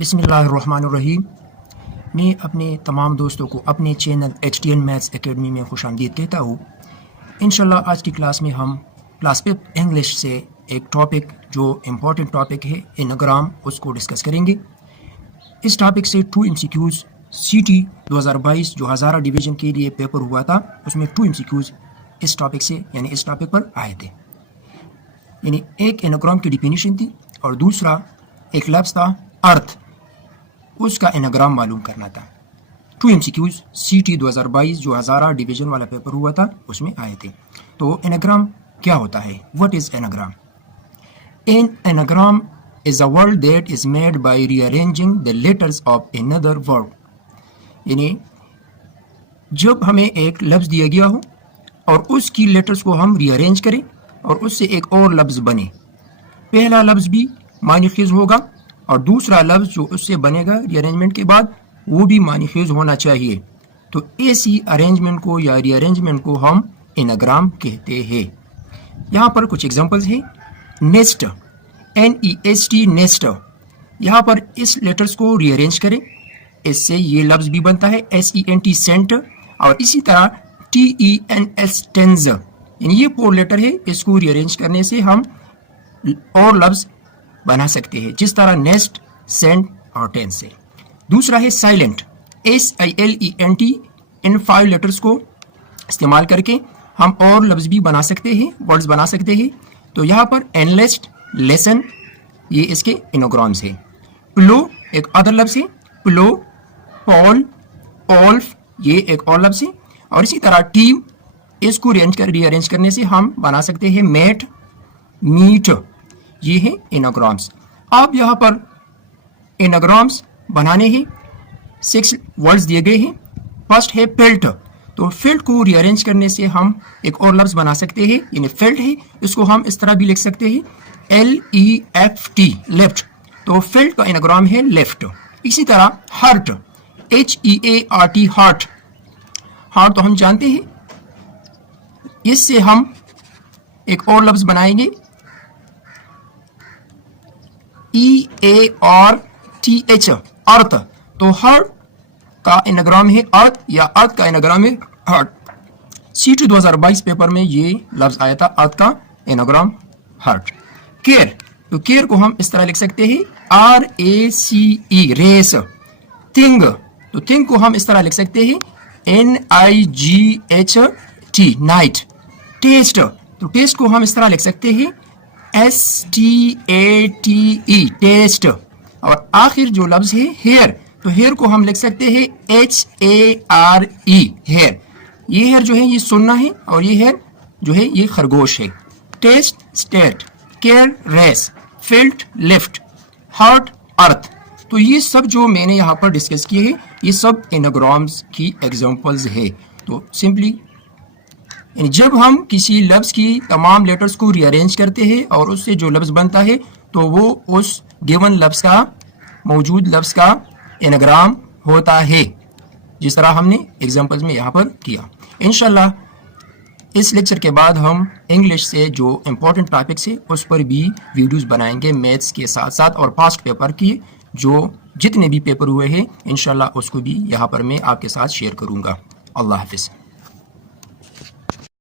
बिस्मिल्लाहिर्रहमानिर्रहीम। मैं अपने तमाम दोस्तों को अपने चैनल HTN मैथ्स एकेडमी में खुश आमदीद कहता हूँ। इंशाल्लाह आज की क्लास में हम क्लास 5 इंग्लिश से एक टॉपिक जो इम्पोर्टेंट टॉपिक है एनाग्राम, उसको डिस्कस करेंगे। इस टॉपिक से 2 MCQs CT 2022 जो हज़ारा डिवीज़न के लिए पेपर हुआ था, उसमें 2 MCQs इस टॉपिक से यानी इस टॉपिक पर आए थे। यानी एक एनाग्राम की डिफिनीशन थी और दूसरा एक लफ्ज़ था अर्थ, उसका एनाग्राम मालूम करना था। 2 MCQs CT 2022 जो हज़ारा डिवीज़न वाला पेपर हुआ था उसमें आए थे। तो एनाग्राम क्या होता है? What is anagram? An anagram is a word that is made by rearranging the letters of another word. यानी जब हमें एक लफ्ज़ दिया गया हो और उसकी लेटर्स को हम रीअरेंज करें और उससे एक और लफ्ज़ बने। पहला लफ्ज़ भी मानीखेज़ होगा और दूसरा लफ्ज़ जो उससे बनेगा रीअरेंजमेंट के बाद वो भी मानीखेज़ होना चाहिए। तो ऐसी अरेंजमेंट को या रीअरेंजमेंट को हम एनाग्राम कहते हैं। यहाँ पर कुछ एग्जांपल्स हैं। नेस्ट, NEST नेस्ट, यहाँ पर इस लेटर्स को रीअरेंज करें, इससे ये लफ्ज़ भी बनता है SENT सेंट, और इसी तरह TENS टेंस, यानी ये 4 लेटर है, इसको रीअरेंज करने से हम और लफ्ज़ बना सकते हैं, जिस तरह नेस्ट, सेंट और टेंस से। दूसरा है साइलेंट, SILENT, इन 5 लेटर्स को इस्तेमाल करके हम और लफ्ज़ भी बना सकते हैं, वर्ड्स बना सकते हैं। तो यहाँ पर एनलिस्ट, लेसन, ये इसके एनाग्राम्स हैं। प्लो एक अदर लफ्ज़ है, प्लो, पॉल, ओल्फ, ये एक और लफ्ज़ है। और इसी तरह टीम, इसको रीअरेंज करने से हम बना सकते हैं मेट, मीट, ये है एनाग्राम्स। अब यहाँ पर एनाग्राम्स बनाने हैं, 6 वर्ड्स दिए गए हैं। फर्स्ट है फेल्ट, तो फेल्ट को रीअरेंज करने से हम एक और लफ्ज़ बना सकते हैं, यानी फेल्ट है, इसको हम इस तरह भी लिख सकते हैं LEFT, लेफ्ट, तो फेल्ट का एनाग्राम है लेफ्ट। इसी तरह हर्ट, HEART, हार्ट, हार्ट तो हम जानते हैं, इससे हम एक और लफ्ज़ बनाएंगे EARTH, अर्थ, तो हर्ट का एनाग्राम है अर्थ या अर्थ का एनाग्राम है हार्ट। CT 2022 पेपर में ये लफ्ज़ आया था, अर्थ का एनाग्राम हार्ट। केयर, तो केयर को हम इस तरह लिख सकते हैं RACE, रेस। थिंग, तो थिंग को हम इस तरह लिख सकते हैं NIGHT, नाइट। टेस्ट, तो टेस्ट को हम इस तरह लिख सकते हैं STATE, टेस्ट। और आखिर जो लफ्ज़ है हेयर, तो हेयर को हम लिख सकते हैं HARE, हेयर। ये हेयर जो है ये सुनना है और ये हेयर जो है ये खरगोश है। Test, state, care, race, felt, lift, heart, earth. तो ये सब जो मैंने यहाँ पर डिस्कस किए हैं, ये सब एनाग्राम्स की एग्जांपल्स है। तो सिंपली जब हम किसी लफ्ज़ की तमाम लेटर्स को रीअरेंज करते हैं और उससे जो लफ्ज़ बनता है, तो वो उस गिवन लफ्ज़ का, मौजूद लफ्ज़ का एनाग्राम होता है, जिस तरह हमने एग्जांपल्स में यहाँ पर किया। इंशाल्लाह इस लेक्चर के बाद हम इंग्लिश से जो इम्पोर्टेंट टॉपिक्स है उस पर भी वीडियोस बनाएंगे, मैथ्स के साथ साथ, और पास्ट पेपर की जो जितने भी पेपर हुए हैं इंशाल्लाह उसको भी यहाँ पर मैं आपके साथ शेयर करूँगा। अल्लाह हाफिज़।